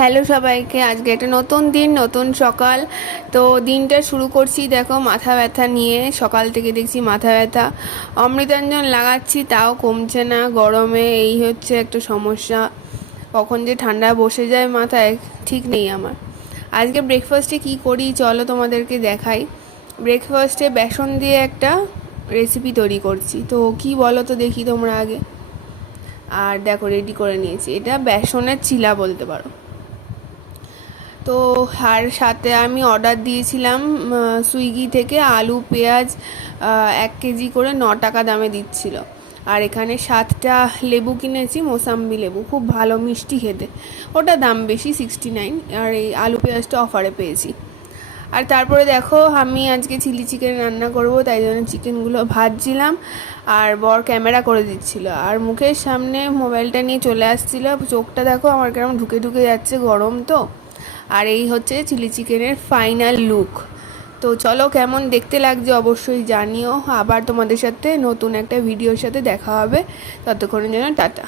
Hello সবাইকে, আজকে একটা নতুন দিন, নতুন সকাল। তো দিনটা শুরু করছি দেখো মাথা ব্যথা নিয়ে। সকাল থেকে দেখছি মাথা ব্যথা, অমৃতাঞ্জন লাগাচ্ছি তাও কমছে না। গরমে এই হচ্ছে একটা সমস্যা, কখন যে ঠান্ডা বসে যায় মাথায় ঠিক নেই আমার। আজকে ব্রেকফাস্টে কি করি চলো তোমাদেরকে দেখাই। ব্রেকফাস্টে বেসন দিয়ে একটা রেসিপি তৈরি করছি, তো কি বলো তো দেখি তোমরা আগে। আর দেখো রেডি করে নিয়েছি, এটা বেসনের চিলা বলতে পারো। তো আর সাথে আমি অর্ডার দিয়েছিলাম সুইগি থেকে আলু পেঁয়াজ 1 কেজি করে 9 টাকা দামে দিচ্ছিল। আর এখানে 7টা লেবু কিনেছি, মোসাম্বি লেবু, খুব ভালো মিষ্টি খেতে। ওটা দাম বেশি 69, আর এই আলু পেঁয়াজটা অফারে পেয়েছি। আর তারপরে দেখো আমি আজকে চিলি চিকেন রান্না করব, তাই জন্য চিকেনগুলো ভাজছিলাম আর বর ক্যামেরা করে দিচ্ছিল, আর মুখের সামনে মোবাইলটা নিয়ে চলে আসছিল। চোখটা দেখো আমার কেমন ঢুকে ঢুকে যাচ্ছে, গরম তো। আর এই হচ্ছে চিলি চিকেনের ফাইনাল লুক। তো চলো কেমন দেখতে লাগছে অবশ্যই জানিও। আবার তোমাদের সাথে নতুন একটা ভিডিওর সাথে দেখা হবে, ততক্ষণের জন্য টাটা।